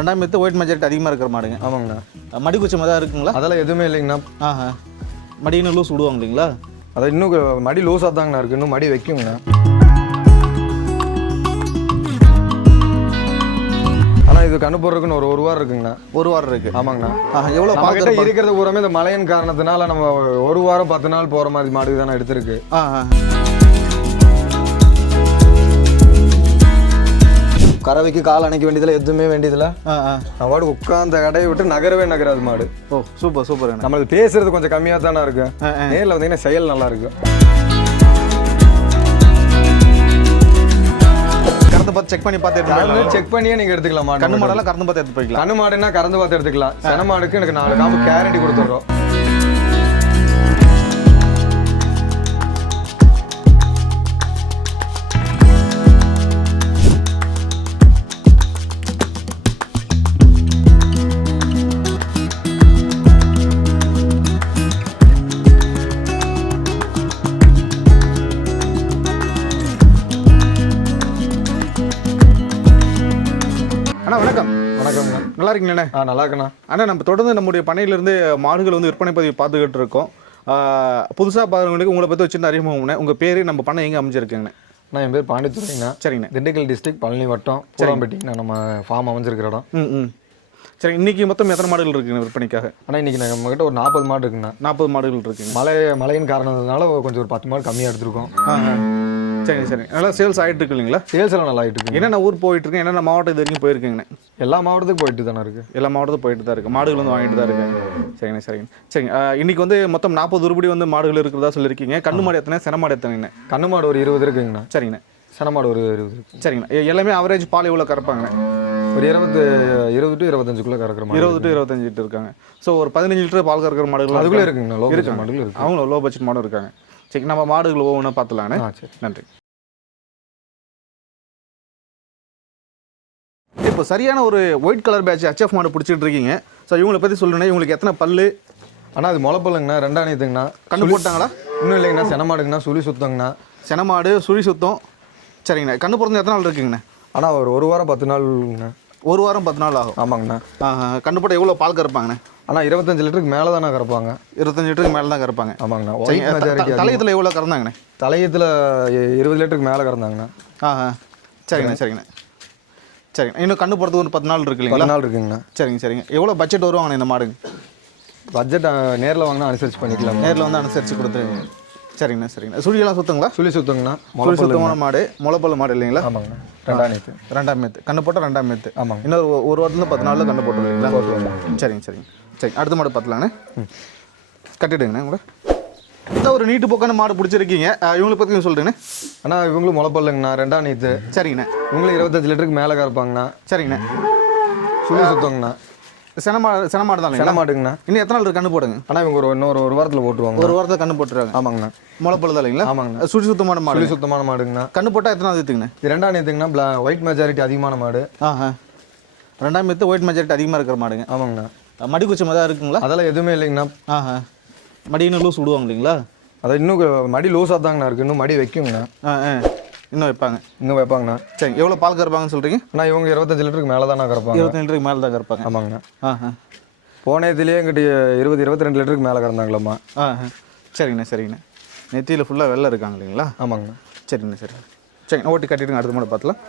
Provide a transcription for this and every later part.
ரெண்டாம் மெத்து white majority அதிகமாக இருக்கிற மாடுங்க. ஆமாங்கண்ணா. மடி குச்சமாக தான் இருக்குங்களா? அதெல்லாம் எதுவுமே இல்லைங்கண்ணா. ஆஹா. மடின்னு லூஸ் விடுவாங்க இல்லைங்களா? அதை இன்னும் மடி லூஸாக தாங்கண்ணா இருக்குது இன்னும் மடி வைக்குங்கண்ணா. இது கண்ணு போடுறதுக்குன்னு ஒரு ஒரு வாரம் இருக்குங்கண்ணா. ஒரு வாரம் இருக்கு. ஆமாங்கண்ணா. எவ்வளோ பார்க்குற இருக்கிறது பூராமே இந்த மழையின் காரணத்தினால நம்ம ஒரு வாரம் பத்து நாள் போகிற மாதிரி மாடு தானே எடுத்திருக்கு. ஆஹா. கறவைக்கு கால் அணைக்க வேண்டியதில்ல எதுவுமே வேண்டியதில்ல. நான் மாடு உட்காந்த கடையை விட்டு நகரவே நகராது மாடு. ஓ சூப்பர் சூப்பர் நம்மளுக்கு பேசுறது கொஞ்சம் கம்மியாக தானே இருக்கு. ஆ, ஆ. நேரில் வந்தீங்கன்னா செயல் நல்லா இருக்கு. கறந்து பார்த்து செக் பண்ணி பார்த்து எடுத்து. செக் பண்ணியே நீங்கள் எடுத்துக்கலாம் மாடு கண்ணு மாடெல்லாம் கறந்து பார்த்து எடுத்து போய்க்கலாம். கண்ணு மாடுன்னா கறந்து பார்த்து எடுத்துக்கலாம். சென மாடுக்கு எனக்கு நாலு காம்பு கேரண்டி கொடுத்துட்றோம். இருக்கீங்களே ஆ நல்லா இருக்குண்ணா அண்ணா நம்ம தொடர்ந்து நம்முடைய பண்ணையிலேருந்து மாடுகள் வந்து விற்பனை பதிவு பார்த்துக்கிட்டு இருக்கோம் புதுசாக பாருங்களுக்கு உங்களை பற்றி வச்சுருந்து அறிமுகம்னே உங்கள் பேர் நம்ம பண்ணை எங்கே அமைஞ்சிருக்குங்கண்ணே? நான் என் பேர் பாண்டித்துறைங்கண்ணா. சரிங்கண்ணே. திண்டுக்கல் டிஸ்ட்ரிக்ட் பழனி வட்டம் பூலாம்பட்டிங்கண்ணா நம்ம ஃபார்ம் அமைஞ்சிருக்கிற இடம். ம் ம். சரி இன்னைக்கு மொத்தம் எத்தனை மாடுகள் இருக்குங்க விற்பனைக்காக? ஆனால் இன்னைக்கு நம்மகிட்ட ஒரு நாற்பது மாடு இருக்குண்ணா நாற்பது மாடுகள் இருக்குங்க மழை மழையின் காரணத்தினால கொஞ்சம் ஒரு பத்து மாடு கம்மியாக எடுத்திருக்கோம். சரிங்க சரி நல்லா சேல்ஸ் ஆகிட்டு இருக்கு இல்லைங்களா? சேல்ஸ் எல்லாம் நல்லா ஆகிட்டு இருக்கு. என்னென்ன ஊர் போயிட்டு இருக்கு? என்னென்ன மாவட்டம் இது வரைக்கும் போயிருக்குங்கண்ணே? எல்லா மாவட்டத்துக்கும் போயிட்டு தானே இருக்கு. எல்லா மாவட்டத்தும் போயிட்டு தான் இருக்கு. மாடுகள் வந்து வாங்கிட்டு தான் இருக்காங்க சரிங்கண்ணே சரிங்க. சரிங்க. இன்னைக்கு வந்து மொத்தம் நாற்பது உருப்படி வந்து மாடுகள் இருக்கிறதா சொல்லியிருக்கீங்க. கண்ணு மாடு எத்தனை? சென மாடு எத்தனைங்கண்ணே? கண்ணு மாடு ஒரு இருபது இருக்குங்கண்ணா. சரிங்கண்ணே. சென மாடு ஒரு இருபது இருக்கு. சரிங்கண்ணா. எல்லாமே அவரேஜ் பால் எவ்வளோ கறப்பாங்கண்ணே? ஒரு இருபது இருபது டு இருபத்தஞ்சுக்குள்ளே கறக்குற மாடு இருபது டு இருபத்தஞ்சு லிட்டர் இருக்காங்க. ஸோ ஒரு பதினஞ்சு லிட்டர் பால் கறக்கிற மாடுகள் அதுக்குள்ளே இருக்குங்கண்ணா லோ இருக்காங்க. மாடுகள் இருக்கு. அவங்களும் லோ பட்ஜெட் மாடும் இருக்காங்க. சரி நம்ம மாடுகள் ஒவ்வொன்றா பார்த்துலாண்ணே நன்றி. இப்போ சரியான ஒரு ஒயிட் கலர் பேட்ச் ஹெச்எஃப் மாடு பிடிச்சிட்டு இருக்கீங்க. ஸோ இவங்களை பற்றி சொல்லுங்க இவங்களுக்கு எத்தனை பல்லு? அண்ணா அது முளைப்பல்லுங்கண்ணா ரெண்டாணியத்துங்கண்ணா கண்ணு போட்டாங்களா? இன்னும் இல்லைங்கண்ணா சென மாடுங்கண்ணா சுழி சுத்தங்கண்ணா. சென மாடு சுழி சுத்தம். சரிங்கண்ணா கண்ணு பிறந்து எத்தனை நாள் இருக்குங்கண்ணே? ஆனால் ஒரு ஒரு வாரம் பத்து நாள்ங்கண்ணா. ஒரு வாரம் பத்து நாள் ஆகும். ஆமாங்கண்ணா. கண்ணு போட்டால் எவ்வளோ பால் கறப்பாங்கண்ணே? ஆனால் இருபத்தஞ்சு லிட்டருக்கு மேலே தானே கறப்பாங்க? இருபத்தஞ்சு லிட்டருக்கு மேலே தான் கறப்பாங்க. ஆமாங்கண்ணா. ஒயிட் மெஜாரிட்டி தலையத்தில் எவ்வளோ கறந்தாங்கண்ணே? தலையத்தில் இருபது லிட்டருக்கு மேலே கறந்தாங்கண்ணா. ஆஹா. சரிங்கண்ணே சரிங்கண்ணே. சரிங்க இன்னும் கண்ணு போடுறதுக்கு ஒரு பத்து நாள் இருக்கு இல்லைங்களா நாள் இருக்குங்கண்ணா. சரிங்க சரிங்க. எவ்வளோ பட்ஜெட் வருவாங்கண்ணே இந்த மாடுங்க? பட்ஜெட் நேரில் வாங்கினா அனுசரிச்சு பண்ணிக்கலாம் நேரில் வந்து அனுசரித்து கொடுத்துருங்க. சரிங்கண்ணா சரிங்கண்ணா. சுழியெல்லாம் சுத்தங்களா? சுழி சுத்தங்கண்ணா. சுழி சுத்தமான மாடு. முளைப்பல் மாடு இல்லைங்களா? ஆமாங்கண்ணா. ரெண்டாணியத்து ரெண்டாம் மேத்து. கண்ணு போட்டால் ரெண்டாம் மேத்து. ஆமாங்க இன்னொரு ஒரு வாரத்துல பத்து நாளில் கண்ணு போட்டுருவீங்களா? சரிங்க சரிங்க. சரி அடுத்த மாடு பார்த்துலாங்கண்ணே கட்டிடுங்கண்ணே கூட இந்த ஒரு நீட்டு போக்கான மாடு பிடிச்சிருக்கீங்க. இவங்களை பற்றி சொல்கிறேங்கண்ணே அண்ணா இவங்களும் முளைப்பல்லுங்கண்ணா ரெண்டாணியத்து சரிங்கண்ணே. இவங்களும் இருபத்தஞ்சு லிட்டருக்கு மேலே கறப்பாங்கண்ணா. சரிங்கண்ணே. சுழி சுத்தங்கண்ணா. செனமாடு செனமாடு தான்? சென இல்லைங்களா மாட்டுங்கண்ணா. இன்னும் எத்தனை நாள் கண்ணு போடுங்க? ஆனால் இவங்க ஒரு இன்னொரு ஒரு வாரத்தில் போட்டுருவாங்க ஒரு வாரத்தில் கண்ணு போட்டுருவாங்க. ஆமாங்கண்ணா. முளைப்பல் தான் இல்லைங்களா ஆமாங்கண்ணா. சுழி சுத்தமான மாடு சுழி சுத்தமான மாடுங்கண்ணா. கண்ணு போட்டால் எத்தனை இருக்குங்கண்ணே இது ரெண்டாணியத்துங்கண்ணா பிளா ஒயிட் மெஜாரிட்டி அதிகமான மாடு. ஆஹா. ரெண்டாம் மேத்து ஒயிட் மெஜாரிட்டி அதிகமாக இருக்கிற மாடுங்க. ஆமாங்கண்ணா. மடி குச்சமாக தான் இருக்குங்களா? அதெல்லாம் எதுவுமே இல்லைங்கண்ணா. ஆஹா. மடின்னு லூஸ் விடுவாங்க இல்லைங்களா? அதை இன்னும் மடி லூஸாக தாங்கண்ணா இருக்குது இன்னும் மடி வைக்குங்கண்ணா. ஆ ஆ. இன்னும் வைப்பாங்க. இன்னும் வைப்பாங்கண்ணா. சரி எவ்வளோ பால் கறப்பாங்கன்னு சொல்கிறீங்க அண்ணா இவங்க இருபத்தஞ்சு லிட்டருக்கு மேலே தானே கறப்பாங்க. இருபத்தஞ்சு லிட்டருக்கு மேலே தான் கறப்பாங்க. ஆமாங்கண்ணா. ஆஹா. போனதுலேயே எங்கிட்ட இருபது இருபத்தி ரெண்டு லிட்டருக்கு மேலே கறந்தாங்களாம்மா. ஆஹா. சரிங்கண்ணே சரிங்கண்ணே. நெத்தியில் ஃபுல்லாக வெள்ளை இருக்காங்க இல்லைங்களா? ஆமாங்கண்ணா. சரிங்கண்ணே சரி சரிங்கண்ணா ஓட்டி கட்டிடுங்க அடுத்த மாடு பார்த்துலாம்.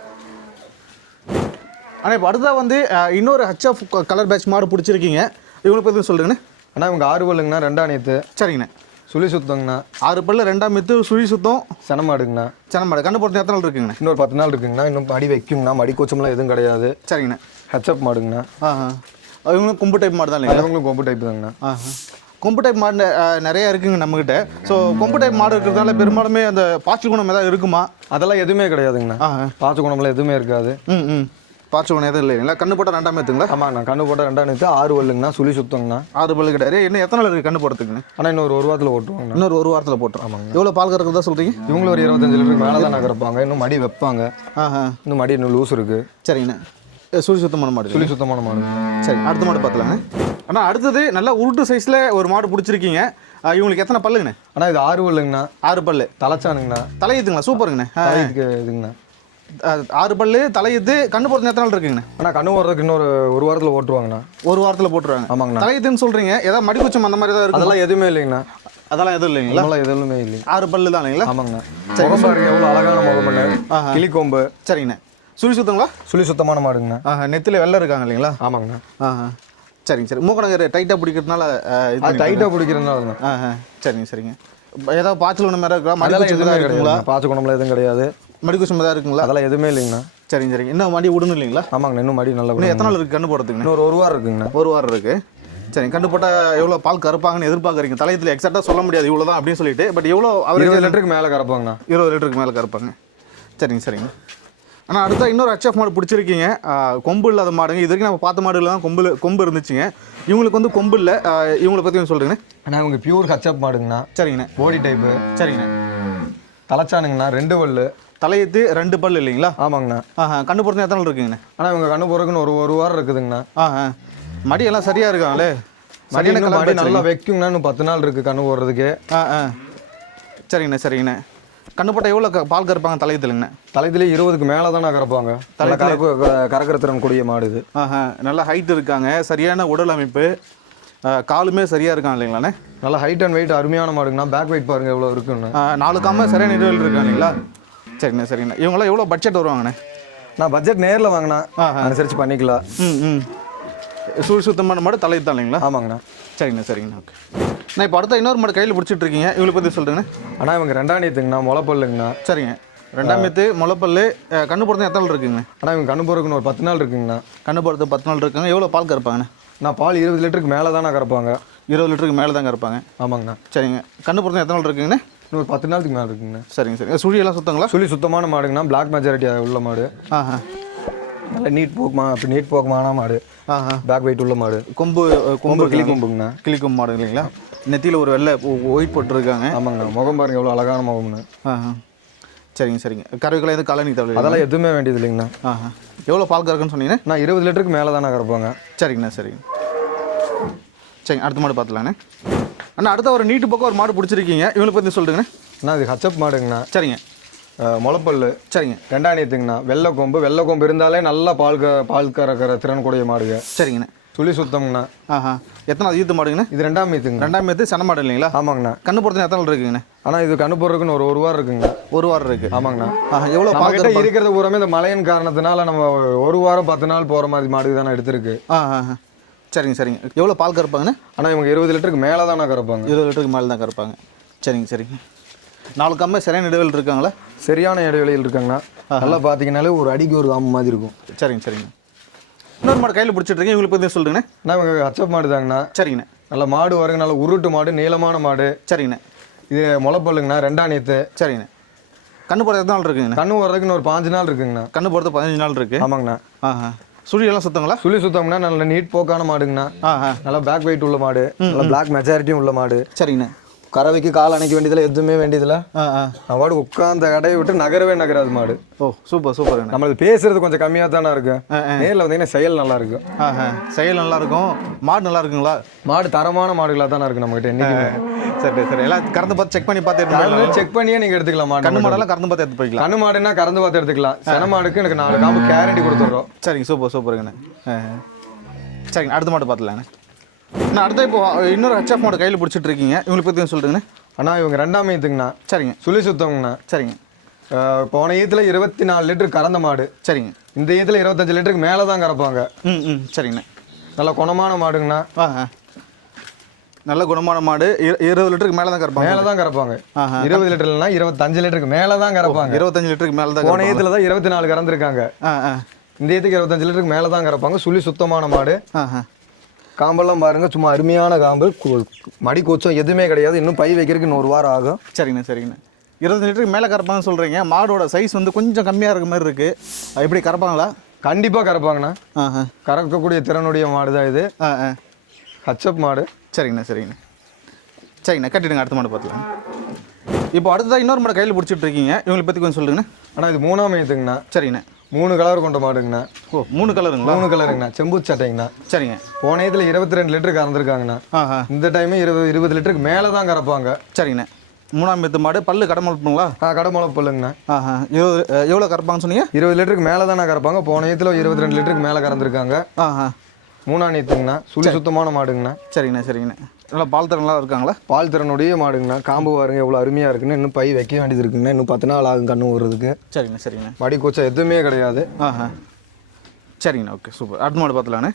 ஆனால் இப்போ அடுத்தா வந்து இன்னொரு ஹச்எஃப் கலர் பேட்ச் மாடு பிடிச்சிருக்கீங்க. இவங்களை பற்றி சொல்லுங்கண்ணே. அண்ணா இவங்க ஆறு பல்லுங்கண்ணா ரெண்டாணியத்து சரிங்கண்ணே. சுழி சுத்தங்கண்ணா. ஆறு பல்லு ரெண்டாம் மெத்து சுழி சுத்தம். சென மாடுங்கண்ணா. சென்னை மாடு. கண்ணு போட்டு எத்தனை நாள் இருக்குங்கண்ணே? இன்னொரு பத்து நாள் இருக்குங்கண்ணா. இன்னும் மடி வைக்குங்கண்ணா. மடி கோச்சம்லாம் எதுவும் கிடையாது. சரிங்கண்ணே. ஹெச்அப் மாடுங்கண்ணா. ஆஹா இவங்களும் கும்பு டைப் மாடு தான்? இல்லைங்களா இவங்களும் கொம்பு டைப் தாங்கண்ணா. ஆஹா. கொம்பு டைப் மாடு நிறைய இருக்குங்க நம்மகிட்ட. ஸோ கொம்பு டைப் மாடு இருக்கிறதுனால பெரும்பாலுமே அந்த பாய்ச்சல் குணம் ஏதாவது இருக்குமா? அதெல்லாம் எதுவுமே கிடையாதுங்கண்ணா. பாச்ச குணம்லாம் எதுவுமே இருக்காது. ம் ம். பாய்ச்சல் குணம் எதுவும் இல்லைங்களா கண்ணு போட்டால் ரெண்டாம் ஏற்றுங்களா ஆமாங்கண்ணா கண்ணு போட்டால் ரெண்டாணியத்து ஆறு பல்லுங்கண்ணா சுழி சுத்தங்கண்ணா. ஆறு பல்லு கிடையாது. என்ன எத்தனை இருக்குது கண்ணு போடுறதுக்குங்க ஆனால் இன்னொரு ஒரு வாரத்தில் ஓட்டுவாங்கண்ணா. இன்னொரு ஒரு வாரத்தில் போட்டுரும். ஆமாங்க. எவ்வளோ பால் கறக்குறதா சொல்கிறீங்க இவங்களும் ஒரு இருபத்தஞ்சு லிட்டருக்கு மேலே தான் கறப்பாங்க இன்னும் மடி வைப்பாங்க. ஆஹா. இன்னும் மடி இன்னும் லூஸ் இருக்குது சரிங்கண்ணே ஏ, சுழி சுத்தமான மாடு சுழி சுத்தமான மாடு. சரி அடுத்த மாடு பார்க்கலாங்க அண்ணா அடுத்தது நல்லா உருட்டு சைஸில் ஒரு மாடு பிடிச்சிருக்கீங்க. இவங்களுக்கு எத்தனை பல்லுங்கண்ணே? ஆனால் இது ஆறு பல்லுங்கண்ணா ஆறு பல்லு. தலைச்சானுங்கண்ணா. தலையுதுங்களா சூப்பருங்கண்ணே. இதுங்கண்ணா. ஆறு பல்லு தலையுது கண்ணு போடுறது எத்தனை நாள் இருக்குங்கண்ணே? ஆனால் கண்ணு வர்றதுக்கு இன்னொரு ஒரு வாரத்தில் ஓட்டுருவாங்கண்ணா. ஒரு வாரத்தில் போட்டுருவாங்க. ஆமாங்கண்ணா. தலையுதுன்னு சொல்கிறீங்க ஏதாவது மடிக்குச்சம் அந்த மாதிரி தான் இருக்கும்? அதெல்லாம் எதுவுமே இல்லைங்கண்ணா. அதெல்லாம் எதுவும் இல்லைங்களா? அதெல்லாம் எதுவுமே இல்லைங்க. ஆறு பல்லு தான் இல்லைங்களா? ஆமாங்கண்ணா. முகம் பாருங்க எவ்வளோ அழகான முகம் பண்ணு ஆஹா. கிளிக்கொம்பு சரிங்கண்ணே. சுழி சுத்தங்களா? சுழி சுத்தமான மாடுங்கண்ணா. நெத்தில வெள்ளை இருக்காங்க இல்லைங்களா? ஆமாங்கண்ணா. ஆஹா. சரிங்க சரி. மூக்கணங்கர் டைட்டாக பிடிக்கிறதுனால டைட்டாக பிடிக்கிறதுனால ஆஹா. சரிங்க சரிங்க. ஏதாவது பாய்ச்சல் ஒன்று மாதிரி இருக்கா? தான் இருக்குங்களா? கிடையாது பாச்ச குணம்ல எதுவும் கிடையாது. மடிக்குச்சம் தான் இருக்குங்களா? அதெல்லாம் எதுவுமே இல்லைங்கண்ணா. சரிங்க சரிங்க. இன்னும் மடி விடணும் இல்லைங்களா? ஆமாங்கண்ணா இன்னும் மடி நல்லா இன்னும் எத்தனை நாள் இருக்குது கண்ணு போடுறதுக்குண்ணே இன்னொரு ஒரு வாரம் இருக்குங்கண்ணா. ஒரு வாரம் இருக்கு. சரிங்க கண்டு போட்டால் எவ்வளோ பால் கறப்பாங்கன்னு எதிர்பார்க்குறீங்க? தலையத்தில் எக்ஸாக்டாக சொல்ல முடியாது இவ்வளோ தான் அப்படின்னு சொல்லிட்டு. பட் எவ்வளோ அவர் இருபது லிட்டருக்கு மேலே கறப்பாங்கண்ணா. இருபது லிட்டருக்கு மேலே கறப்பாங்க. சரிங்க சரிங்க. ஆனால் அடுத்த இன்னொரு ஹெச்எஃப் மாடு பிடிச்சிருக்கீங்க. கொம்பு இல்லாத மாடுங்க. இது வரைக்கும் நம்ம பார்த்த மாடுல தான் கொம்பு கொம்பு இருந்துச்சுங்க. இவங்களுக்கு வந்து கொம்பு இல்லை. இவங்களை பற்றி சொல்கிறீங்க அண்ணா இவங்க பியூர் ஹச்சப் மாடுங்கண்ணா. சரிங்கண்ணே. போடி டைப்பு சரிங்கண்ணே. தலைச்சானுங்கண்ணா ரெண்டு பல்லு தலையத்து ரெண்டு பல் இல்லைங்களா? ஆமாங்கண்ணா. கண்டு பொறுத்து எத்தனை நாள் இருக்குங்கண்ணே? ஆனால் இவங்க கண்ணு போறதுக்குன்னு ஒரு ஒரு வாரம் இருக்குதுங்கண்ணா. ஆஹா மடி எல்லாம் சரியாக இருக்காங்களே? மடி சரியான இன்னும் கலர் மடி நல்லா வைக்குங்கண்ணா இன்னும் பத்து நாள் இருக்குது கண்ணு போடுறதுக்கு. ஆ ஆ. சரிங்கண்ணே சரிங்கண்ணே. கண்ணு போட்டால் எவ்வளோ க- பால் கறப்பாங்க தலையத்துலங்கண்ணே தலைதுல இருபதுக்கு மேலே தானே கறப்பாங்க. நல்லா கறக்கு க- கறக்கிற திறன் கூடிய மாடு இது. நல்லா ஹைட் இருக்காங்க. சரியான உடல் அமைப்பு. ஆ, காலுமே சரியாக இருக்காங்க இல்லைங்களாண்ணே நல்லா ஹைட் அண்ட் வெயிட் அருமையான மாடுங்கண்ணா. பேக் வெயிட் பாருங்க எவ்வளோ இருக்குன்னு. ஆ, நாலு காம சரியான இடைவெளி இருக்காங்க சரிண்ணே சரிண்ணே இவங்களாம் எவ்வளோ பட்ஜெட் வருவாங்கண்ணே? நான் பட்ஜெட் நேரில் வாங்கினா. அனுசரித்து பண்ணிக்கலாம். ம் ம். சுழி சுத்தமான மாடு தலையை தான் இல்லைங்களா? ஆமாங்கண்ணா. சரிங்கண்ணா சரிங்கண்ணா ஓகே நான் இப்போ அடுத்த இன்னொரு மாடு கையில் பிடிச்சிட்டு இருக்கீங்க. இவங்களை பற்றி சொல்கிறேங்கண்ணே ஆனால் இவங்க ரெண்டாம் நீத்துங்கண்ணா முளைப்பல்லுங்கண்ணா. சரிங்க. ரெண்டாம் எத்து முளைப்பல் அஹ், கண்ணு போடுறது எத்தனை நாள் இருக்குங்க ஆனால் இவங்க கண்ணு போறதுக்குன்னு ஒரு பத்து நாள் இருக்குங்கண்ணா. கண்ணு போடுறது பத்து நாள் இருக்குங்க. எவ்வளோ பால் கறப்பாங்கண்ணே? நான் பால் இருபது லிட்டருக்கு மேலே தானே கறப்பாங்க. இருபது லிட்டருக்கு மேலே தான் கறப்பாங்க. ஆமாங்கண்ணா. சரிங்க. கண்ணு போடுறது எத்தனை நாள் இருக்குங்கண்ணே? இன்னொரு பத்து நாளுக்கு மேலே இருக்குங்கண்ணா சரிங்க சரிங்க. சுழியெல்லாம் சுத்தங்களா? சொல்லி சுத்தமான மாடுங்கண்ணா பிளாக் மெஜாரிட்டி உள்ள மாடு. ஆஹா. நல்ல நீட் போக்குமா அப்படி நீட் போக்குமான மாடு. ஆஹா. பேக் வெயிட் உள்ள மாடு. கொம்பு கொம்பு கிளி கொம்புங்கண்ணா கிளி கொம்பு மாடு இல்லைங்களா நெத்தியில் ஒரு வெள்ளை ஒயிட் போட்டுருக்காங்க. ஆமாங்கண்ணா. முகம் பாருங்க எவ்வளோ அழகான முகம்னு. ஆஹா. சரிங்க சரிங்க. கறவைக்கெல்லாம் எதுவும் காலனி தேவை அதெல்லாம் எதுவுமே வேண்டியது இல்லைங்கண்ணா ஆஹா. எவ்வளோ பால் கறக்குன்னு சொன்னீங்கண்ணே நான் இருபது லிட்டருக்கு மேலே தானே கறப்பாங்க. சரிங்கண்ணா சரிங்க. சரிங்க அடுத்த மாடு பார்த்துலாண்ணே. அண்ணா அடுத்த ஒரு நீட்டு பக்கம் ஒரு மாடு பிடிச்சிருக்கீங்க. இவங்களை பற்றி சொல்லுங்கண்ணே. அண்ணா இது ஹச்சப் மாடுங்கண்ணா. சரிங்க. அஹ், முளைப்பல்லு சரிங்க. ரெண்டாம் நீத்துங்கண்ணா வெள்ளை கொம்பு. வெள்ளை கொம்பு இருந்தாலே நல்லா பால் க பால் கறக்கிற திறன் கூடிய மாடுங்க. சரிங்கண்ணே. சுழி சுத்தம்ண்ணா ஆஹா. எத்தனை ஈத்து மாடுங்கண்ணே? இது ரெண்டாம் மீத்துங்கண்ணா ரெண்டாம் மேத்து சன மாடு இல்லைங்களா? ஆமாங்கண்ணா. கண்ணு போடுறது எத்தனை இருக்குங்கண்ணே? ஆனால் இது கண்ணு போடுறதுக்குன்னு ஒரு ஒரு வாரம் இருக்குங்கண்ணா. ஒரு வாரம் இருக்கு. ஆமாங்கண்ணா. எவ்வளோ நம்ம பால் கிட்ட கறப்பாங்க இருக்கிறது பூராமே இந்த மழையின் காரணத்தினால நம்ம ஒரு வாரம் பத்து நாள் போகிற மாதிரி மாடு தானே எடுத்திருக்கு. ஆஹா ஆஹா. சரிங்க சரிங்க. எவ்வளோ பால் கறப்பாங்கண்ணே? ஆனால் இவங்க இருபது லிட்டருக்கு மேலே தானே கறப்பாங்க. இருபது லிட்டருக்கு மேலே தான் கறப்பாங்க. சரிங்க சரிங்க. நாலு கம்மே சரியான இடைவெளி இருக்காங்களா? சரியான இடைவெளியில் இருக்காங்கண்ணா. நல்லா பார்த்தீங்கன்னாலே ஒரு அடிக்கு ஒரு காம்பு மாதிரி இருக்கும். சரிங்க சரிங்க. இன்னொரு மாடு கையில் பிடிச்சிட்டு இருக்கீங்க இவங்களுக்கு பற்றி சொல்லுங்கண்ணே. ஆனால் இவங்க ஹச்சப் மாடு தாங்கண்ணா சரிங்கண்ணே. நல்ல மாடு வருங்க நல்ல உருட்டு மாடு நீளமான மாடு. சரிங்கண்ணே. இது முளைப்பல்லுங்கண்ணா ரெண்டாம் நீத்து. சரிங்கண்ணே. கண்ணு போடுறது எத்தனை நாள் இருக்குங்கண்ணே? கண்ணு வர்றதுக்குன்னு ஒரு பாஞ்சு நாள் இருக்குங்கண்ணா. கண்ணு போடுறது பதினஞ்சு நாள் இருக்கு. ஆமாங்கண்ணா. ஆஹா. சுழியெல்லாம் சுத்தங்களா? சுழி சுத்தம்னா நல்ல நீட் போக்கான மாடுங்கண்ணா. நல்லா பேக் வெயிட் உள்ள மாடு நல்லா பிளாக் மெஜாரிட்டியும் உள்ள மாடு. சரிங்கண்ணே. கறவைக்கு கால் அணைக்க வேண்டியதில்ல எதுவுமே வேண்டியதில்ல நான் மாடு உட்காந்த கடையை விட்டு நகரவே நகராது மாடு. ஓ சூப்பர் சூப்பர்ண்ணே நம்மளுக்கு பேசுறது கொஞ்சம் கம்மியாக தானே இருக்கு. நேரில் வந்தீங்கன்னா செயல் நல்லா இருக்கு. ஆஹா செயல் நல்லா இருக்கும். மாடு நல்லா இருக்குங்களா? மாடு தரமான மாடுகளாக தானே இருக்கு நம்மகிட்ட இன்னைக்கு சரி சரி எல்லாம் கறந்து பார்த்து செக் பண்ணி பார்த்து எடுத்து. செக் பண்ணியே நீங்க எடுத்துக்கலாம் மாடு கண்ணு மாடெல்லாம் கறந்து பார்த்து எடுத்து போய்க்கலாம். கண்ணு மாடுன்னா கறந்து பார்த்து எடுத்துக்கலாம். சென மாடுக்கு எனக்கு நாலு காம்பு கேரண்டி கொடுத்துட்றோம். சரிங்க சூப்பர் சூப்பருங்கண்ணே. சரிங்க அடுத்த மாடு பார்த்துலாண்ணே நான் அடுத்த இப்போ இன்னொரு ஹச்எஃப் மாடு கையில் பிடிச்சிட்டு இருக்கீங்க இவங்களை பற்றி சொல்லிட்டுங்கண்ணே அண்ணா இவங்க ரெண்டாம் ஈத்துங்கண்ணா. சரிங்க. சுழி சுத்தங்கண்ணா சரிங்க. போன ஈத்துல இருபத்தி நாலு லிட்டர் கறந்த மாடு. சரிங்க. இந்த ஈத்துல இருபத்தஞ்சு லிட்டருக்கு மேலே தான் கறப்பாங்க. ம் ம். சரிங்கண்ணே. நல்ல குணமான மாடுங்கண்ணா. ஆ நல்ல குணமான மாடு. இரு- இருபது லிட்டருக்கு மேலே தான் கறப்பாங்க. மேலே தான் கறப்பாங்க. இருபது லிட்டர் இல்லைன்னா இருபத்தஞ்சு லிட்டருக்கு மேலே தான் கறப்பாங்க. இருபத்தஞ்சு லிட்டருக்கு மேலே தான் போன. ஈத்துல தான் இருபத்தி நாலு கறந்துருக்காங்க இந்த ஈத்துக்கு இருபத்தஞ்சு லிட்டருக்கு மேலே தான் கறப்பாங்க. சுழி சுத்தமான மாடு. காம்பெல்லாம் பாருங்க சும்மா அருமையான காம்பு. மடி கொச்சம் எதுவுமே கிடையாது. இன்னும் பை வைக்கிறதுக்கு இன்னும் ஒரு வாரம் ஆகும். சரிங்கண்ணே சரிங்கண்ணே. இருபத்தஞ்சு லிட்டருக்கு மேலே கறப்பாங்கன்னு சொல்கிறீங்க மாடோட சைஸ் வந்து கொஞ்சம் கம்மியாக இருக்க மாதிரி இருக்குது எப்படி கறப்பாங்களா? கண்டிப்பாக கறப்பாங்கண்ணா. ஆ ஆ. கறக்கக்கூடிய திறனுடைய மாடு தான் இது. ஆ ஆ. ஹச்சப் மாடு. சரிங்கண்ணா சரிங்கண்ணா. சரிங்கண்ணா கட்டிடுங்க. அடுத்த மாடு பார்த்துலாம் இப்போ அடுத்ததாக இன்னொரு மாடு கையில் பிடிச்சிட்டு இருக்கீங்க. இவங்களை பற்றி கொஞ்சம் சொல்லுங்கண்ணா. ஆனால் இது மூணாம் மையத்துங்கண்ணா சரிங்கண்ணா. மூணு கலர் கொண்ட மாடுங்கண்ணா. ஓ மூணு கலருங்களா மூணு கலருங்கண்ணா செம்பு சட்டைங்கண்ணா. சரிங்க. போன இதில் இருபத்தி ரெண்டு லிட்டர் கறந்துருக்காங்கண்ணா இந்த டைமே இருபது இருபது லிட்டருக்கு மேலே தான் கறப்பாங்க. சரிங்கண்ணா. மூணாம் மெத்து மாடு பல்லு கடை முளைப்புங்களா ஆ கடை முளப்பு பல்லுங்கண்ணா ஆஹா இருபது அஹ், எவ்வளோ கறப்பாங்கன்னு சொன்னீங்க? இருபது லிட்டருக்கு மேலே தானே கறப்பாங்க. போன நேரத்தில் இருபத்தி ரெண்டு லிட்டருக்கு மேலே கறந்துருக்காங்க. ஆஹா மூணாம் நீத்துங்கண்ணா சுழி சுத்தமான மாடுங்கண்ணா. சரிங்கண்ணா சரிங்கண்ணா. நல்லா பால் நல்லா இருக்காங்களா? பால் திறனுடைய மாடுங்கண்ணா. காம்பு பாருங்க எவ்வளோ அருமையாக இருக்குன்னு இன்னும் பை வைக்க வேண்டியது இருக்குங்கண்ணா. இன்னும் பத்து நாள் ஆகும் கண்ணு விடுறதுக்கு சரிங்கண்ணா சரிங்கண்ணா. மடி கூச்சம் எதுவுமே கிடையாது. ஆஹா. சரிங்கண்ணா ஓகே சூப்பர் அடுத்த மாடு பார்த்துலாண்ணே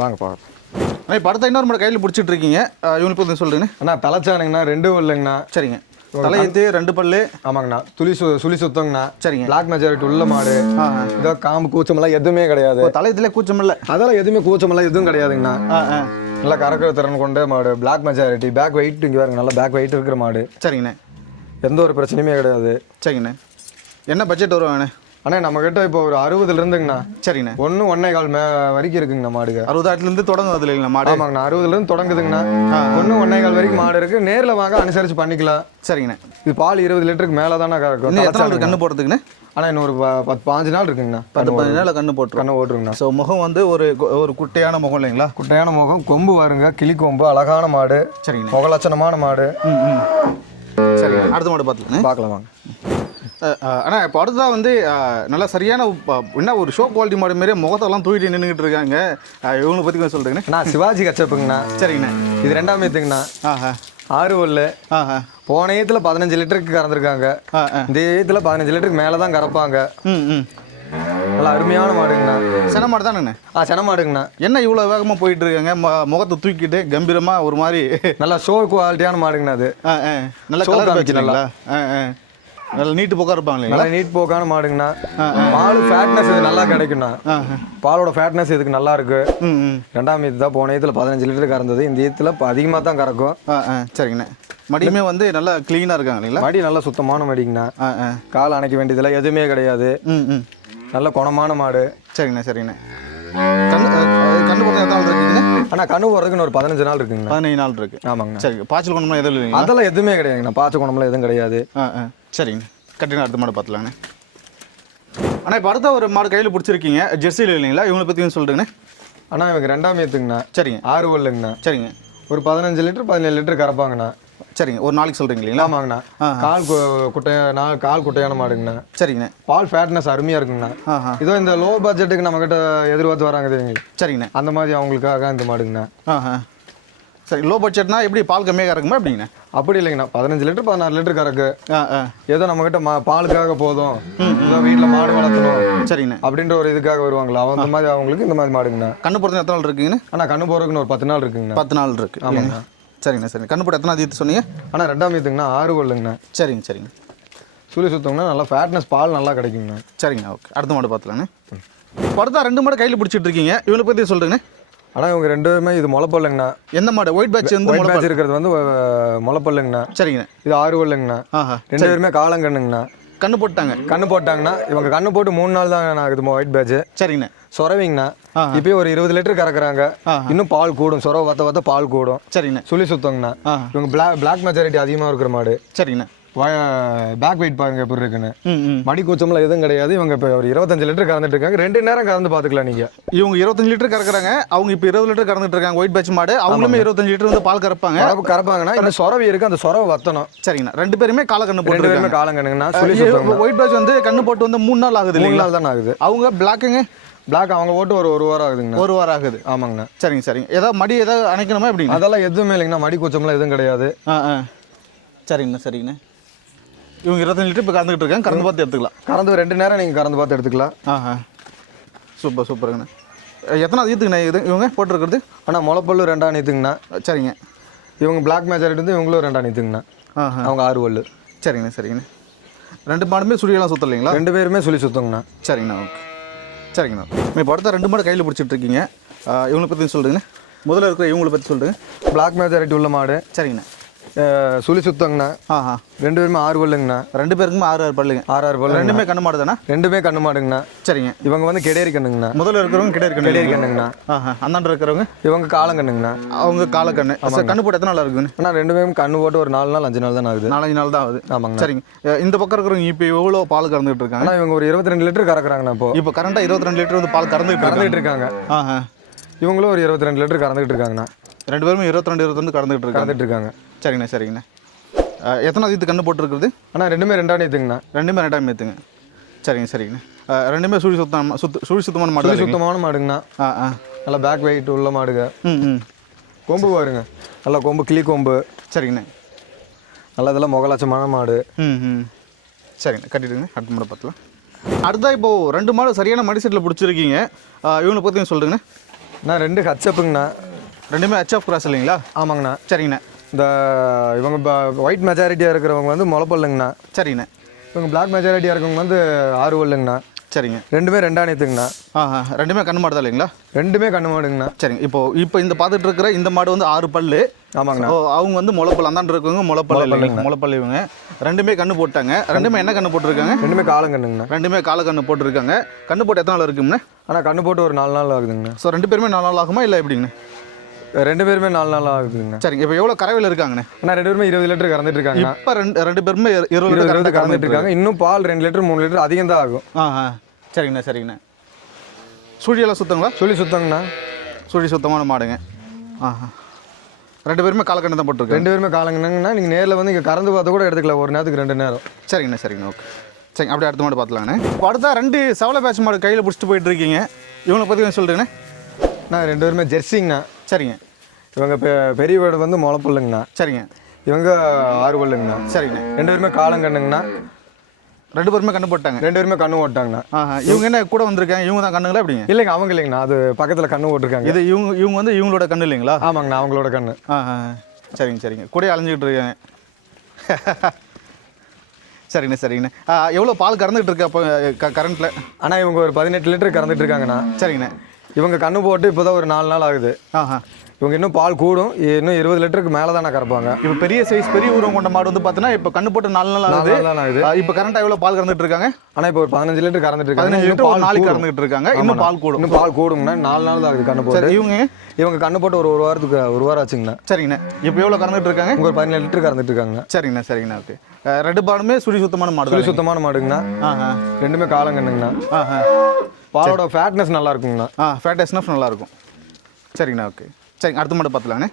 வாங்க பார்க்கலாம் அண்ணா இப்போ அடுத்த இன்னொரு மாடு கையில் பிடிச்சிட்டு இருக்கீங்க. வந்து சொல்லுங்கண்ணே. அண்ணா தலைச்சானுங்கண்ணா ரெண்டு இல்லைங்கண்ணா. சரிங்க. தலையத்து ரெண்டு பல்லு. ஆமாங்கண்ணா. துளி சு சுழி சுத்தங்கண்ணா. சரிங்க. பிளாக் மெஜாரிட்டி உள்ள மாடு. இதோ காம்பு கூச்சமெல்லாம் எதுவுமே கிடையாது. தலையத்துல கூச்சம் இல்லை அதெல்லாம் எதுவுமே கூச்சமெல்லாம் எதுவும் கிடையாதுங்கண்ணா. நல்லா கறக்கிற திறன் கொண்ட மாடு. பிளாக் மெஜாரிட்டி பேக் வெயிட் இங்கே பாருங்க. நல்லா பேக் வெயிட் இருக்கிற மாடு. சரிங்கண்ணே. எந்த ஒரு பிரச்சனையுமே கிடையாது. சரிங்கண்ணே. என்ன பட்ஜெட் வருவாங்கண்ணே அண்ணா நம்ம கிட்ட இப்போ ஒரு அறுபதுல இருந்துங்கண்ணா சரிங்கண்ணே. ஒன்று ஒன்னே கால் மே வரைக்கும் இருக்குங்கண்ணா மாடுங்க. அறுபதாயிரத்துலேருந்து தொடங்கும் அதில் இல்லைங்களா மாடு? ஆமாங்கண்ணா அறுபதுல இருந்து தொடங்குதுங்கண்ணா. ஒன்று ஒன்னே கால் வரைக்கும் மாடு இருக்கு. நேரில் வாங்க அனுசரிச்சு பண்ணிக்கலாம். சரிங்கண்ணே. இது பால் இருபது லிட்டருக்கு மேலே தானே கறக்கும் இன்னும் எத்தனை நாள் இருக்கு கண்ணு போடுறதுக்குண்ணே? ஆனால் ப- பத்து பாஞ்சு நாள் இருக்குங்கண்ணா. பத்து பதினஞ்சு நாள் கண்ணு போட்டுரும். கண்ணு ஓட்டுருங்கண்ணா ஸோ முகம் வந்து ஒரு ஒரு குட்டையான முகம் இல்லைங்களா? குட்டையான முகம் கொம்பு பாருங்க கிளி கொம்பு அழகான மாடு. சரிங்கண்ணே. முகலட்சணமான மாடு. ம் சரிங்க அடுத்த மாடு பார்த்துக்கண்ணே பார்க்கலாம் வாங்க. ஆனால் இப்போ அடுத்ததாக வந்து நல்லா சரியான என்ன ஒரு ஷோ குவாலிட்டி மாடு மாரி முகத்தெல்லாம் தூக்கிட்டு நின்றுக்கிட்டு இருக்காங்க. இவங்களை பற்றி கொஞ்சம் சொல்கிறீங்கண்ணே அண்ணா சிவாஜி கச்சப்புங்கண்ணா. சரிங்கண்ணே. இது ரெண்டாம் ஏத்துங்கண்ணா ஆஹா. ஆறு ஒல்லு போன ஏத்துல பதினஞ்சு லிட்டருக்கு கறந்துருக்காங்க. இந்த ஏத்துல பதினஞ்சு லிட்டருக்கு மேலே தான் கறப்பாங்க. நல்லா அருமையான மாடுங்கண்ணா. சென மாடு தானேண்ணே? ஆ சென மாடுங்கண்ணா. என்ன இவ்வளோ வேகமாக போயிட்டு இருக்காங்க ம- முகத்தை தூக்கிட்டு கம்பீரமாக ஒரு மாதிரி நல்லா ஷோ குவாலிட்டியான மாடுங்கண்ணா அது. ஆ ஆ. நல்ல கலர் காமிச்சு வச்சுருங்களா ஆ ஆ. நல்ல நீட்டு போக்கா இருப்பாங்க இல்லைங்களா? நல்லா நீட் போக்கான மாடுங்கண்ணா. பால் ஃபேட்னஸ் இது நல்லா ஆ. பாலோட ஃபேட்னஸ் இதுக்கு நல்லா இருக்கு. ரெண்டாம் ஈத்து தான் போன ஈத்துல பதினஞ்சு லிட்டர் கறந்தது. இந்த ஈத்துல அதிகமாக தான் கறக்கும். சரிங்கண்ணே. மடியுமே வந்து நல்லா க்ளீனாக இருக்காங்க இல்லைங்களா? மடி நல்லா சுத்தமான மடிங்கண்ணா. கால் அணைக்க வேண்டியதில்லை எதுவுமே கிடையாது. நல்ல குணமான மாடு. சரிங்கண்ணே சரிங்கண்ணே. கண்ணு கண்ணு பக்கம் ஆனால் கண்ணு போடுறதுக்கு ஒரு பதினஞ்சு நாள் இருக்குங்கண்ணா. பதினஞ்சு நாள் இருக்கு. ஆமாங்கண்ணா. சரிங்க பாய்ச்சல் கொண்டு எதுவும் இல்லைங்களா? அதெல்லாம் எதுவுமே கிடையாதுங்கண்ணா. பாச்ச குணம்லாம் எதுவும் கிடையாது. சரிங்க கட்டினா அடுத்த மாடு பார்த்துலாங்கண்ணே. அண்ணா இப்போ அடுத்த ஒரு மாடு கையில் பிடிச்சிருக்கீங்க. ஜெர்சியில் இல்லைங்களா? இவங்களை பற்றியும் சொல்லிட்டுங்கண்ணே ஆனால் இவங்க ரெண்டாம் ஏத்துங்கண்ணா. சரிங்க. ஆறு வல்லுங்கண்ணா சரிங்க. ஒரு பதினஞ்சு லிட்டர் பதினேழு லிட்டர் கறப்பாங்கண்ணா. சரிங்க ஒரு நாளைக்கு சொல்கிறீங்க இல்லைங்களா? ஆமாங்கண்ணா. கால் குட்டையா நான் கால் குட்டையான மாடுங்கண்ணா. சரிங்கண்ணே. பால் ஃபேட்னஸ் அருமையாக இருக்குங்கண்ணா. இதோ இந்த லோ பட்ஜெட்டுக்கு நம்மக்கிட்ட எதிர்பார்த்து வராங்க தெரியுங்க சரிங்கண்ணே. அந்த மாதிரி அவங்களுக்காக இந்த மாடுங்கண்ணா. சரி லோ பட்ஜெட்னா எப்படி பால் கம்மியாக கறக்குமா எப்படிங்கண்ணே? அப்படி இல்லைங்கண்ணா. பதினஞ்சு லிட்டர் பதினாறு லிட்டர் கறக்கு. ஏதோ நம்மக்கிட்ட மா பாலுக்காக போதும். ஏதோ வீட்டில் மாடு வளர்த்தணும் சரிங்கண்ணே. அப்படின்ற ஒரு இதுக்காக வருவாங்களா? அந்த மாதிரி அவங்களுக்கு இந்த மாதிரி மாடுங்கண்ணா. கண்ணு போடுறது எத்தனை நாள் இருக்குங்கண்ணே? ஆனால் கண்ணு போகிறதுக்குன்னு ஒரு பத்து நாள் இருக்குங்கண்ணா. பத்து நாள் இருக்கு. ஆமாங்க சரிங்கண்ணா சரிங்க. கண்ணு போட எத்தனை தீர்த்து சொன்னீங்க? ஆனால் ரெண்டாம் மீத்துங்கண்ணா ஆறு கொள்ளுங்கண்ணா. சரிங்க சரிங்க. சுழி சுத்தம்னா நல்லா ஃபேட்னஸ் பால் நல்லா கிடைக்குங்கண்ணா. சரிங்கண்ணா ஓகே. அடுத்த மாடு பார்த்துலாங்கண்ணே இப்போ அடுத்த ரெண்டு மாடு கையில் பிடிச்சிட்டு இருக்கீங்க. இவனை பற்றி சொல்லுங்கண்ணே ஆனால் இவங்க ரெண்டுமே இது முளைப்பல்லுங்கண்ணா. எந்த மாடு? ஒயிட் பேட்ச் வந்து ஒயிட் பேட்ச் இருக்கிறது வந்து முளைப்பல்லுங்கண்ணா. சரிங்கண்ணே. இது ஆறு கொள்ளுங்கண்ணா. ஆஹா ரெண்டு பேருமே காலங்கண்ணுங்கண்ணா. கண்ணு போட்டாங்க. கண்ணு போட்டாங்கன்னா இவங்க கண்ணு போட்டு மூணு நாள் தான் ஆகுது ஒயிட் பேட்ச் சரிங்கண்ணே. சொரவிங்கண்ணா. இப்பயே ஒரு இருபது லிட்டர் கறக்குறாங்க. இன்னும் பால் கூடும். சொரவை வத்த வத்த பால் கூடும். சரிங்கண்ணே சுழி சுத்தங்கண்ணா. இவங்க பிளாக் பிளாக் மெஜாரிட்டி அதிகமாக இருக்கிற மாடு. சரிங்கண்ணே பேக் வெயிட் பாருங்க எப்படி இருக்குன்னு. மடி கூச்சம்லாம் எதுவும் கிடையாது. இவங்க இப்போ ஒரு இருபத்தஞ்சு லிட்டர் கறந்துட்டு இருக்காங்க. ரெண்டு நேரம் கறந்து பார்த்துக்கலாம் நீங்கள் இவங்க இருபத்தஞ்சு லிட்டர் கறக்குறாங்க. அவங்க இப்போ இருபது லிட்டர் கறந்துட்டு இருக்காங்க. ஒயிட் பேட்ச் மாடு. அவங்களுமே இருபத்தஞ்சு லிட்டர் வந்து பால் கறப்பாங்க. கறப்பு கறப்பாங்கன்னா இந்த சொரவி இருக்கு. அந்த சொரவை வத்தணும். சரிங்கண்ணா. ரெண்டு பேருமே கால கண்ணு ரெண்டு போட்டு பேருமே காலங்கண்ணுங்கண்ணா சுழி சுத்தம் ஒயிட் பேட்ச் வந்து கண்ணு போட்டு வந்து மூணு நாள் ஆகுது மூணு நாள் தானே ஆகுது. அவங்க பிளாக்குங்க பிளாக் அவங்க ஓட்டு ஒரு ஒரு வாரம் ஆகுதுங்கண்ணா. ஒரு வாரம் ஆகுது. ஆமாங்கண்ணா. சரிங்க சரிங்க. ஏதாவது மடி ஏதாவது அணைக்கணுமா எப்படிங்க அதெல்லாம் எதுவுமே இல்லைங்கண்ணா. மடி கூச்சம்லாம் எதுவும் கிடையாது. ஆ ஆ. சரிங்கண்ணா சரிங்கண்ணா. இவங்க இருபத்தஞ்சு லிட்டர் இப்போ கறந்துக்கிட்டு இருக்காங்க. கறந்து பார்த்து எடுத்துக்கலாம். கறந்து ரெண்டு நேரம் நீங்கள் கறந்து பார்த்து எடுத்துக்கலாம். ஆஹா சூப்பர் சூப்பருங்கண்ணா. எத்தனாவது ஈத்துக்குண்ணா இது? இவங்க போட்டிருக்கிறது? ஆனால் முளைப்பல்லு ரெண்டாம் நீத்துங்கண்ணா சரிங்க. இவங்க பிளாக் மேஜாரிட்டி வந்து இவங்களும் ரெண்டாம் நீத்துங்கண்ணா ஆஹா அவங்க ஆறு வல்லு சரிங்கண்ணா சரிங்கண்ணா. ரெண்டு மாடுமே சுழியெல்லாம் சுத்தம் இல்லைங்களா ரெண்டு பேருமே சுழி சுத்தங்கண்ணா. சரிங்கண்ணா ஓகே. சரிங்கண்ணா. இப்போ அடுத்த ரெண்டு மாடு கையில் பிடிச்சிட்டு இருக்கீங்க. இவங்களை பற்றி சொல்லுங்கண்ணா முதல்ல இருக்கிற இவங்களை பற்றி சொல்லுங்க பிளாக் மேஜாரிட்டி உள்ள மாடு. சரிங்கண்ணா. சுழி சுத்தங்கண்ணா. ஆஹா ரெண்டு பேருமே ஆறு வல்லுங்கண்ணா ரெண்டு பேருக்குமே ஆறு ஆறு பல்லுங்க. ஆறு ஆறு பல்லு ரெண்டுமே கண்ணு மாடு தானே ரெண்டுமே கண்ணு மாடுங்கண்ணா. சரிங்க. இவங்க வந்து கெடேரி கண்ணுங்கண்ணா. முதல்ல இருக்கிறவங்க கிட்ட கெடேரி இருக்கணும் கண்ணுங்கண்ணா. ஆஹா அந்தாண்ட இருக்கிறவங்க? இவங்க காலங்கண்ணுங்கண்ணா அவங்க காலக்கண்ணு கண்ணு. போட்டு எத்தனை நாள் இருக்குதுன்னு ஆனால் ரெண்டு பேரும் கண்ணு போட்டு ஒரு நாலு நாள் அஞ்சு நாள் தான் ஆகுது. நாலஞ்சு நாள் தான் ஆகுது. ஆமாங்கண்ணா. சரிங்க. இந்த பக்கம் இருக்கிறவங்க இப்போ எவ்வளோ பால் கறந்துட்டு இருக்காங்க? இவங்க ஒரு இருபத்தி ரெண்டு லிட்டர் கறக்குறாங்கண்ணா இப்போ. இப்போ கரண்டாக இருபத்தி ரெண்டு லிட்டர் வந்து பால் கறந்துட்டு கறந்துட்டு இருக்காங்க. ஆஹா இவங்களும் ஒரு இருபத்தி ரெண்டு லிட்டர் கறந்துட்டு இருக்காங்கண்ணா. ரெண்டு பேருமே இருபத்தி ரெண்டு இருபத்தி ரெண்டு கறந்துட்டு இருக்காங்க. சரிங்கண்ணா சரிங்கண்ணா. எத்தனாவது ஈத்து கன்று போட்டிருக்குறது? ஆனால் ரெண்டுமே ரெண்டாம் நேத்துங்கண்ணா. ரெண்டுமே ரெண்டாம் ஏற்றுங்க சரிங்க சரிங்கண்ணா. ரெண்டுமே சுழி சுத்தம் சுத்த சுழி சுத்தமான மாடு? சுத்தமான மாடுங்கண்ணா. ஆ ஆ. நல்லா பேக் வெயிட் உள்ள மாடுங்க. ம் ம். கொம்பு பாருங்க. நல்லா கொம்பு கிளி கொம்பு. சரிங்கண்ணே. நல்லா இதெல்லாம் முகலட்சமான மாடு. ம் ம். சரிங்கண்ணா கட்டிடுங்க. அடுத்த மாடு பார்த்துலாம் அடுத்தா இப்போது ரெண்டு மாடு சரியான மடி செட்டில் பிடிச்சிருக்கீங்க. இவங்களை பற்றி சொல்லுங்கண்ணே. நான் ரெண்டு ஹச்சப்புங்கண்ணா ரெண்டுமே ஹெச்எஃப் கிராஸ் இல்லைங்களா? ஆமாங்கண்ணா. சரிங்கண்ணே. இந்த இவங்க ஒயிட் மெஜாரிட்டியாக இருக்கிறவங்க வந்து முளைப்பல்லுங்கண்ணா சரிங்கண்ணே இவங்க பிளாக் மெஜாரிட்டியாக இருக்கவங்க வந்து ஆறு வல்லுங்கண்ணா சரிங்க. ரெண்டுமே நேத்துங்கண்ணா ஆ ரெண்டுமே கண்ணு மாடு தான் இல்லைங்களா? ரெண்டுமே கண்ணு மாடுங்கண்ணா. சரிங்க. இப்போ இப்போ இந்த பார்த்துட்டு இருக்கிற இந்த மாடு வந்து ஆறு பல்லு. ஆமாங்கண்ணா. ஓ அவங்க வந்து முளைப்பல் அந்தாண்டு இருக்கவங்க முளைப்பல் இல்லைங்க. முளைப்பல் இவங்க. ரெண்டுமே கண்ணு போட்டாங்க. ரெண்டுமே என்ன கண்ணு போட்டிருக்காங்க? ரெண்டுமே காலங்கண்ணுங்கண்ணா. ரெண்டுமே கால கண்ணு போட்டிருக்காங்க. கண்ணு போட்டு எத்தனை நாள் இருக்கும்ண்ணே ஆனால் கண்ணு போட்டு ஒரு நாலு நாள் ஆகுதுங்கண்ணா. ஸோ ரெண்டு பேருமே நாலு நாள் ஆகுமா இல்லை எப்படிங்கண்ணே? ரெண்டு பேருமே நாலு நாள் ஆகுதுங்கண்ணா சரிங்க இப்போ எவ்வளோ கறவையில் இருக்காங்கண்ணே? ஆனால் ரெண்டு பேருமே இருபது லிட்டர் கறந்துட்டு இருக்காங்கண்ணா. இப்போ ரெண்டு ரெண்டு பேருமே இரு- இருபது லிட்டர் கறந்துட்டு இருக்காங்க. இன்னும் பால் ரெண்டு லிட்டர் மூணு லிட்டர் அதிகம் தான் ஆகும். ஆ ஆ. சரிங்கண்ணே சரிங்கண்ணே. சுழியெல்லாம் சுத்தங்களா? சொல்லி சுத்தங்கண்ணா. சுழி சுத்தமான மாடுங்க. ஆ ஆ. ரெண்டு பேருமே காலக்கண்ணு தான் போட்டிருக்காங்க ரெண்டு பேருமே காலங்கண்ணா நீங்கள் நேரில் வந்து இங்கே கறந்து பார்த்து கூட எடுத்துக்கலாம். ஒரு நேரத்துக்கு ரெண்டு நேரம். சரிங்கண்ணே சரிங்கண்ணா ஓகே. சரிங்க அப்படியே அடுத்த மாடு பார்த்துலாங்கண்ணே இப்போ அடுத்தா ரெண்டு சவலை பேட்ச் மாடு கையில் பிடிச்சிட்டு போயிட்டு இருக்கீங்க. இவங்களை பற்றி கொஞ்சம் சொல்லுங்கண்ணே. நான் ரெண்டு பேருமே ஜெர்சிங்கண்ணா. சரிங்க. இவங்க பெ பெரிய வீடு வந்து முளைப்பல்லுங்கண்ணா. சரிங்க. இவங்க ஆறு பல்லுங்கண்ணா சரிங்கண்ணே ரெண்டு பேருமே காலங்கண்ணுங்கண்ணா. ரெண்டு பேருமே கண்ணு போட்டாங்க. ரெண்டு பேருமே கண்ணு ஓட்டாங்கண்ணா. இவங்க என்ன கூட வந்திருக்காங்க? இவங்க தான் கண்ணுங்களா எப்படிங்க? இல்லைங்க அவங்க இல்லைங்கண்ணா. அது பக்கத்தில் கண்ணு ஓட்டிருக்காங்க. இது இவங்க இவங்க வந்து இவங்களோட கண்ணு இல்லைங்களா? ஆமாங்கண்ணா அவங்களோட கண்ணு. சரிங்க சரிங்க. கூட அலைஞ்சிக்கிட்டு இருக்காங்க. சரிங்கண்ணே சரிங்கண்ணே எவ்வளோ பால் கறந்துகிட்டு இருக்கு அப்போ க கரண்ட்டில் ஆனால் இவங்க ஒரு பதினெட்டு லிட்டர் கறந்துட்டு இருக்காங்கண்ணா. சரிங்கண்ணே. இவங்க கண்ணு போட்டு இப்போ தான் ஒரு நாலு நாள் ஆகுது. ஆஹா. இவங்க இன்னும் பால் கூடும். இன்னும் இருபது லிட்டருக்கு மேலே தானே கறப்பாங்க. இப்போ பெரிய சைஸ் பெரிய ஊரம் கொண்ட மாடு வந்து பார்த்தீங்கன்னா இப்போ கண்ணு போட்டு நாலு நாள் ஆகுது. ஆகுது. இப்போ கரண்ட்டாக எவ்வளோ பால் கறந்துட்டு இருக்காங்க? ஆனால் இப்போ ஒரு பதினஞ்சு லிட்டர் கறந்துட்டு இருக்காங்க. பதினஞ்சு லிட்டர் பால் நாளைக்கு. கறந்துட்டு இருக்காங்க. இன்னும். பால் கூடும். இன்னும் பால் கூடுங்கண்ணா. நாலு நாள் தான் ஆகுது கண்ணு போட்டு. இவங்க? இவங்க கண்ணு போட்டு ஒரு ஒரு வாரத்துக்கு ஒரு வாரம் ஆச்சுங்கண்ணா. சரிங்கண்ணே. இப்போ எவ்வளோ கறந்துட்டு இருக்காங்க? ஒரு பதினேழு லிட்டர் கறந்துட்டு இருக்காங்க சரிங்கண்ணா சரிங்கண்ணா ஓகே. ரெண்டு பாலுமே சுழி சுத்தமான மாடு சுழி சுத்தமான மாடுங்கண்ணா. ரெண்டுமே காலங்கண்ணுங்கண்ணா. பாலோட ஃபேட்னஸ் நல்லா இருக்குங்கண்ணா. ஆ ஃபேட் எஸ்னஃப் நல்லாயிருக்கும் சரிங்கண்ணா ஓகே. சரிங்க அடுத்த மாடு பார்த்துலாங்கண்ணே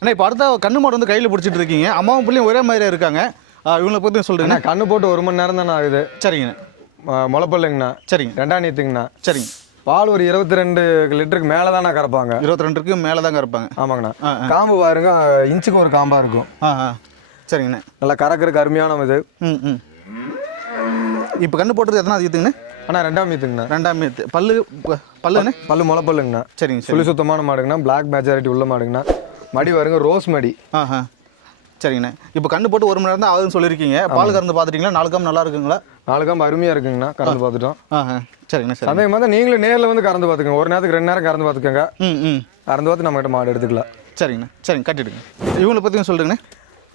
அண்ணா இப்போ அடுத்த கண்ணு மாடு வந்து கையில் பிடிச்சிட்டு இருக்கீங்க. அம்மாவும் பிள்ளையும் ஒரே மாதிரியா இருக்காங்க. இவங்களை பற்றி சொல்கிறீங்க அண்ணா கண்ணு போட்டு ஒரு மணி நேரம் தானே ஆகுது. சரிங்கண்ணே. முளைப்பல்லுங்கண்ணா. சரிங்க. ரெண்டாம் நீத்துங்கண்ணா. சரிங்க. பால் ஒரு இருபத்தி ரெண்டு லிட்டருக்கு மேலே தானே கறப்பாங்க. இருபத்தி ரெண்டுக்கு மேலே தாங்க இருப்பாங்க ஆமாங்கண்ணா காம்பு பாருங்க இன்ச்சுக்கு ஒரு காம்பா இருக்கும். சரிங்கண்ணே. நல்லா கறக்கிறதுக்கு அருமையான இது ம் ம். இப்போ கண்ணு போட்டது எத்தனை அதிகத்துங்கண்ணே அண்ணா ரெண்டாம் மீத்துங்கண்ணா. ரெண்டாம் மீத்து. பல்லு பல்லுண்ணே பல்லு முளைப்பல்லுங்கண்ணா சரிங்க சரி சுழி சுத்தமான மாடுங்கண்ணா பிளாக் மெஜாரிட்டி உள்ள மாடுங்கண்ணா. மடி வருங்க ரோஸ் மடி. ஆஹா. சரிங்கண்ணே. இப்போ கண்ணு போட்டு ஒரு மணி நேரம் தான் ஆகுதுன்னு சொல்லியிருக்கீங்க. பால் கறந்து பார்த்துட்டீங்களா நாலு காம் நல்லா இருக்குங்களா? நாலு அருமையாக இருக்குங்கண்ணா கறந்து பார்த்துட்டோம் ஆஹா. சரிங்கண்ணே சரி சந்தேகமாக தான் நீங்களும் நேரில் வந்து கறந்து பார்த்துக்கோங்க ஒரு நேரத்துக்கு ரெண்டு நேரம் கறந்து பார்த்துக்கோங்க ம் ம். கறந்து பார்த்து நம்மகிட்ட மாடு எடுத்துக்கலாம். சரிங்கண்ணா. சரிங்க கட்டிடுங்க. இவங்களை பற்றியும் சொல்லுங்கண்ணே.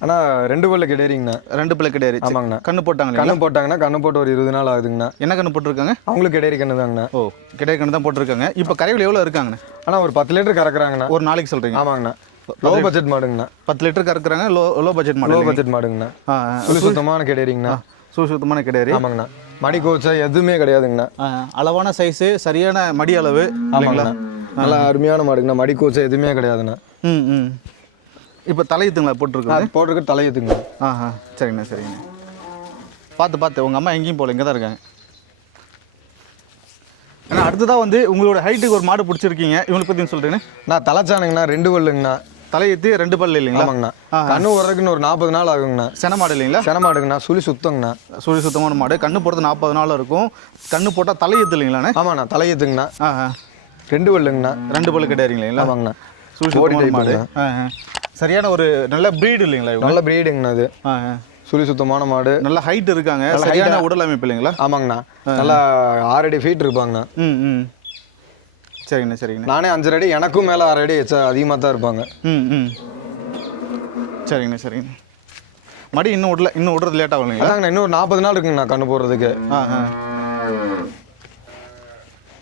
ஆனால் ரெண்டு பல்ல கிடையாதுங்கண்ணா ரெண்டு பிள்ளை கிடையாது ஆமாங்கண்ணா. கண்ணு போட்டாங்க கண்ணு போட்டாங்கன்னா கண்ணு போட்டு ஒரு இருபது நாள் ஆகுதுங்கண்ணா. என்ன கண்ணு போட்டிருக்காங்க? அவங்களுக்கு கிடையாது கண்ணு தாங்கண்ணா. ஓ கிடையாது கண்ணு தான் போட்டிருக்காங்க. இப்போ கரைவில் எவ்வளோ இருக்காங்கண்ணே? ஆனால் ஒரு பத்து லிட்டர் கறக்குறாங்கண்ணா. ஒரு நாளைக்கு சொல்கிறீங்க ஆமாங்கண்ணா. லோ பட்ஜெட் மாடுங்கண்ணா. பத்து litre கறக்குறாங்க low low budget low model budget மாடுங்கண்ணா. சுத்தமான கிடையாதுங்கண்ணா சுத்தமான கிடையாது ஆமாங்கண்ணா. மடி கோச்சா எதுவுமே கிடையாதுங்கண்ணா. அளவான சைஸு சரியான மடி அளவு ஆமாங்கண்ணா. நல்லா அருமையான மாடுங்கண்ணா. மடி கோச்சா எதுவுமே கிடையாதுண்ணா. ம் ம். இப்போ தலையுத்துங்களா போட்டிருக்காங்க அது போட்டிருக்க தலையத்துங்கண்ணா ஆஹா சரிங்கண்ணா சரிங்கண்ணா. பார்த்து பார்த்து உங்கள் அம்மா எங்கேயும் போகல இங்கே தான் இருக்காங்க. ஏன்னா அடுத்ததாக வந்து உங்களோட ஹைட்டுக்கு ஒரு மாடு பிடிச்சிருக்கீங்க. இவங்களை பற்றி சொல்கிறீங்கண்ணே நான் தலைச்சானுங்கண்ணா ரெண்டு பல்லுங்கண்ணா. தலையெத்தி ரெண்டு பல்லு இல்லைங்களா? ஆமாங்கண்ணா. கண்ணு வர்றதுக்குன்னு ஒரு நாற்பது நாள் ஆகுங்கண்ணா. சென மாடு இல்லைங்களா? சென மாடுங்கண்ணா சுழி சுத்தங்கண்ணா. சுழி சுத்தமான மாடு. கண்ணு போடுறது நாற்பது நாள் இருக்கும். கண்ணு போட்டால் தலையெத்து இல்லைங்களாண்ணே? ஆமாண்ணா தலையத்துங்கண்ணா ரெண்டு பல்லுங்கண்ணா. ரெண்டு பல்லு கிடையாதுங்களா? ஆமாங்கண்ணா. சுழி சுத்தமான மாடு. சரியான ஒரு நல்ல ப்ரீடு இல்லைங்களா நல்ல பிரீடுங்கண்ணா அது. சுழி சுத்தமான மாடு. நல்ல ஹைட் இருக்காங்க. சரியான உடல் அமைப்பு இல்லைங்களா? ஆமாங்கண்ணா. நல்லா ஆறடி ஃபீட் இருப்பாங்கண்ணா. ம் ம். சரிங்கண்ணா சரிங்கண்ணா. நானே அஞ்சரை அடி எனக்கும் மேலே ஆறு அடி அதிகமாக தான் இருப்பாங்க. ம் ம். சரிங்கண்ணா சரிங்கண்ணா. மடி இன்னும் விடல இன்னும் விடுறது லேட் ஆகும் இல்லைங்களா இன்னும் ஒரு நாற்பது நாள் இருக்குங்கண்ணா கண்ணு போடுறதுக்கு. ஆ ஆ.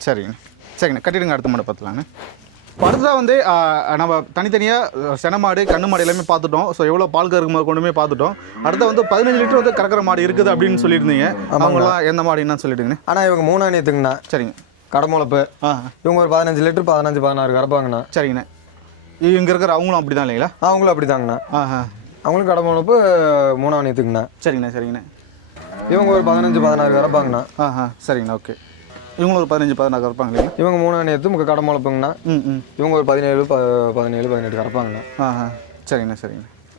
சரிங்கண்ணா. சரிங்கண்ணா கட்டிடுங்க அடுத்த மாடை பார்த்துலாங்க இப்போ அடுத்ததாக வந்து நம்ம தனித்தனியாக சென மாடு கண்ணு மாடு எல்லாமே பார்த்துட்டோம். ஸோ எவ்வளோ பால் கறக்கு மாடு கொண்டுமே பார்த்துட்டோம். அடுத்த வந்து பதினஞ்சு லிட்டர் வந்து கறக்கிற மாடு இருக்குது அப்படின்னு சொல்லியிருந்தீங்க. அவங்களாம் எந்த மாடு என்னன்னு சொல்லிட்டுங்கண்ணே. ஆனால் இவங்க மூணாம் நேத்துங்கண்ணா சரிங்க. கடமுளப்பு. ஆ. இவங்க ஒரு பதினஞ்சு லிட்டர் பதினஞ்சு பதினாறு கறப்பாங்கண்ணா. சரிங்கண்ணா. இங்கே இருக்கிற அவங்களும் அப்படி தான் இல்லைங்களா? அவங்களும் அப்படிதாங்கண்ணா. ஆஹா அவங்களும் கடை முளைப்பு மூணாம் நேத்துக்குண்ணா சரிங்கண்ணா சரிங்கண்ணா. இவங்க ஒரு பதினஞ்சு பதினாறு கறப்பாங்கண்ணா. ஆ ஆ. சரிங்கண்ணா ஓகே. இவங்களும் ஒரு பதினஞ்சு பதினாறு இருப்பாங்க இல்லைங்களா? இவங்க மூணாம் நேத்து முக்க கடை முளைப்புங்கண்ணா ம் ம். இவங்க ஒரு பதினேழு ப பதினேழு பதினெட்டு கறப்பாங்கண்ணா. ஆ ஆ சரிங்கண்ணா சரிங்கண்ணா.